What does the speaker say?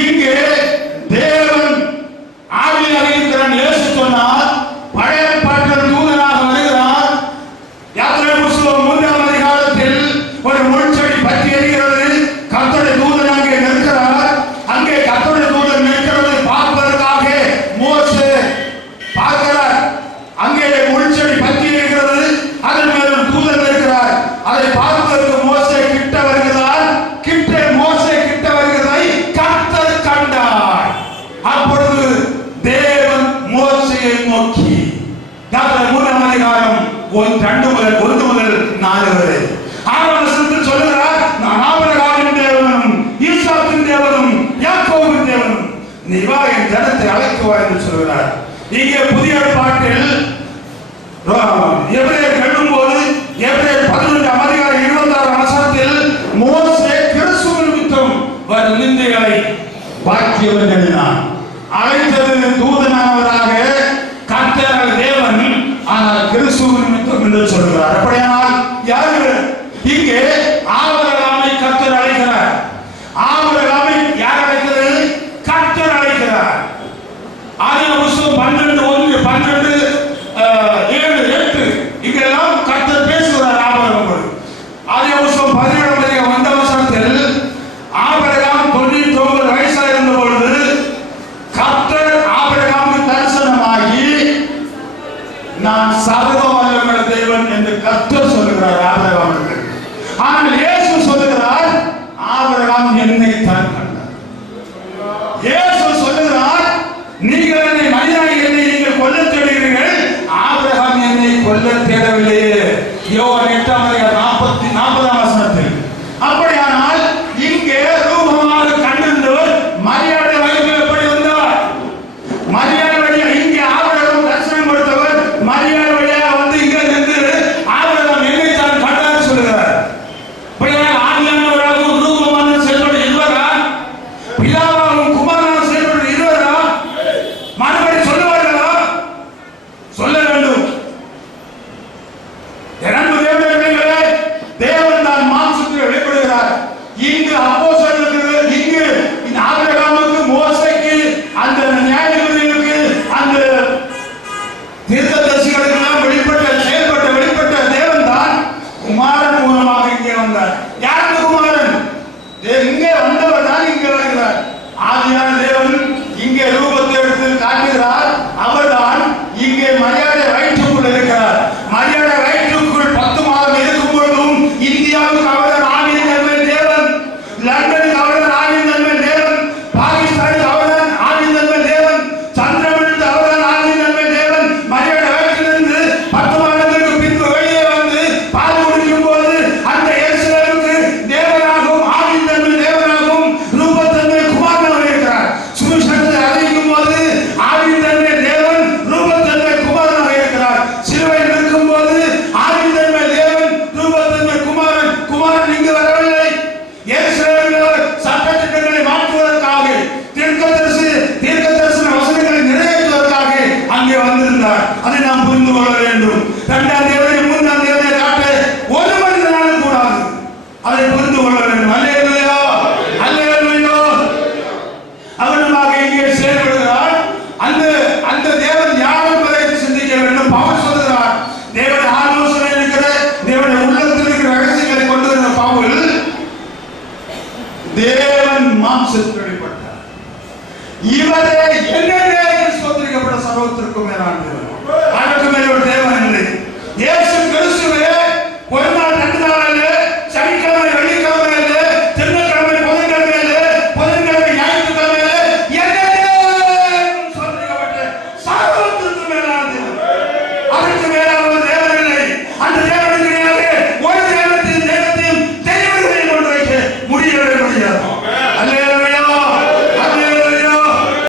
இங்கே தேவன் ஆவியாக இருக்கிறான். இயேசு சொன்னார், பழைய பாட்டில் தூதனாக வருகிறார். யாத்திரை புஸ்தகம் 3ஆம் அதிகாரத்தில் ஒரு முள்செடி பற்றி எரிகிறது. கர்த்தருடைய தூதன் அங்கே நிற்கிறார். அங்கே கர்த்தருடைய தூதன் நிற்கிறது பார்ப்பதற்காக மோசே பார்க்கிறார். அங்கே முள்செடி பற்றி எரிகிறது. அதன் மேல் தூதன் இருக்கிறார். அதை பார்ப்பதற்கு மோசே கிட்ட வருகிறார். மோசே கிட்ட வருகிறதை கர்த்தர் கண்டார். அப்பொழுது தேவன் மோசேயை நோக்கி, யாத்திரை 3ஆம் அதிகாரம் 1 முதல் 4 வரை 6ஆம் வசனத்தில் சொல்லுகிறார், நான் ஆபிரகாமின் தேவனும் ஈசாக்கின் தேவனும் யாக்கோபின் தேவனும், நீ வா என் ஜனத்தை அழைத்து வா என்று சொல்கிறார். இங்கே புதிய ஏற்பாட்டில் எபிரேயர் எழுதும்போது எபிரேயர் 11ஆம் அதிகாரம் 26ஆம் வசனத்தில் மோசே கிறிஸ்துவின் நிமித்தம் வரும் நிந்தைகளை பாக்கியவன் எண்ணினான். அழைத்தது தூதனானவராக கர்த்தர் தேவன், ஆனால் கிறிஸ்துவின் நிமித்தம் என்று சொல்கிறார். அப்படியானால் யாரு இங்கே ஆபிரகாமை கர்த்தர் அழைக்கிறார். ஆபிரகாமை யார் அழைக்கிறது? கர்த்தர் அழைக்கிறார். ஆதியாகமம் புத்தகம் 12:1, 12, 7, 8 இங்கெல்லாம் கர்த்தர் பேசுகிறார் ஆபிரகாமோடு. ஆதியாகமம் புத்தகம் 17ஆம் அதிகாரம் 1ஆம் வசனத்தில் ஆபிரகாம் 99 வயசாக இருந்த பொழுது கர்த்தர் ஆபிரகாமுக்கு தரிசனமாகி, நான் சர்வ வல்லமையுள்ள தேவன் என்று கர்த்தர் சொல்கிறார் ஆபிரகாமுக்கு. ஆனால் இயேசு சொல்லுகிறார், ஆபிரகாம் என்னை தான் கண்டார். இயேசு சொல்லுகிறார், நீங்கள் என்னை மனிதனாக என்னை நீங்கள் கொல்ல தேடுகிறீர்கள், ஆபிரகாம் என்னை கொல்ல தேடவில்லையே. யோவான் 8ஆம் அதிகாரம் 40ஆம் வசனத்தில். அப்படியானால் இங்கே ரூபமாக கண்டிருந்தவர் மரியாதை வயதில் எப்படி வந்தார்? மரியாதை வழியா இங்கே ஆபிரகாம் தரிசனம் கொடுத்தவர் மரியாதை வழியா வந்து இங்கே நின்று ஆபிரகாம் என்னை தான் கண்டார் சொல்லுகிறார். ஆதியானவராகவும் ரூபமான செயல்பட இருவரா? பிதாவாகவும் குமாரனாகவும் செயல்பட இருவரா? மறுபடி சொல்லுவார்களா? சொல்ல வேண்டும். தேவன் தான் மாம்சத்தில் வெளிப்படுகிறார். இங்கு அப்போஸ்தலர்களுக்கு, இங்கு ஆபிரகாமுக்கு, மோசேக்கு, அந்த நியாயாதிபதிகளுக்கு, அந்த தீர்க்கதரிசிகளுக்கு வெளிப்பட்ட தேவன் தான் குமாரன் மூலமாக இங்கே வந்தார். யாருக்கு குமாரன்? இங்கே வந்தவர் தான் இங்கே வருகிறார். ஆதியான தேவன் இங்கே ரூபத்தை எடுத்து காட்டுகிறார். அவர்தான் இங்கே மரியாதை வயிற்றுக்குள் இருக்கிறார். மரியாதை வயிற்றுக்குள் 10 மாதம் இருக்கும் பொழுதும் இந்தியாவுக்கு அவர்தான் ஆவியின் நன்மை தேவன், லண்டனுக்கு அவர்தான் ஆவியின் நன்மை தேவன், பாகிஸ்தானுக்கு அவர்தான் ஆவியின் நன்மை தேவன், சந்திரமண்டலத்துக்கு அவர்தான் ஆவியின் நன்மை தேவன். மரியாதை வயிற்றிலிருந்து 10 மாதங்களுக்கு பின்பு வெளியே வந்து பால் குடிக்கும் போது அந்த இயேசுவுக்கு தேவனாகவும் ஆவியின் நன்மை தேவனாகவும் ரூபத்தன்மை குமாரனாக இருக்கிறார். சுவிசேஷத்தை அறிவிக்கும் போது ஆவியின் நன்மை தேவன், ரூபத்தன்மை குமாரனாக இருக்கிறார். சிலுவையில் இருக்கும் போது ஆவியின் நன்மை தேவன், ரூபத்தன்மை குமாரன். குமாரன் இங்கு வரவில்லை. இயேசுவின் சட்டதிட்டங்களை மாற்றுவதற்காக, தீர்க்கதரிசன வசனங்களை நிறைவேற்றுவதற்காக அங்கே வந்திருந்தார். அதை நாம் புரிந்து கொள்ள வேண்டும். 2ஆம் தேவனை 3ஆம் தேவனை காட்ட ஒரு மனிதனாலும் கூடாது. அதை புரிந்து கொள்ள வேண்டும். அல்லேலூயா, அல்லேலூயா. அவனமாக இங்கே செயல்படுகிறார். அந்த தேவன் யார் என்பதை சிந்திக்க வேண்டும். பவுல் சொல்கிறார், தேவன் ஆலோசனை இருக்கிற, தேவனுடைய உள்ளத்தில் இருக்கிற ரகசியங்களை கொண்டு வந்த பவுல், தேவன் மாம்சத்தில் வெளிப்பட்டார். இவரே என்னென்ன சோதரிக்கப்பட்ட சர்வத்திற்கும் மேலான தேவன், அதற்கு மேல்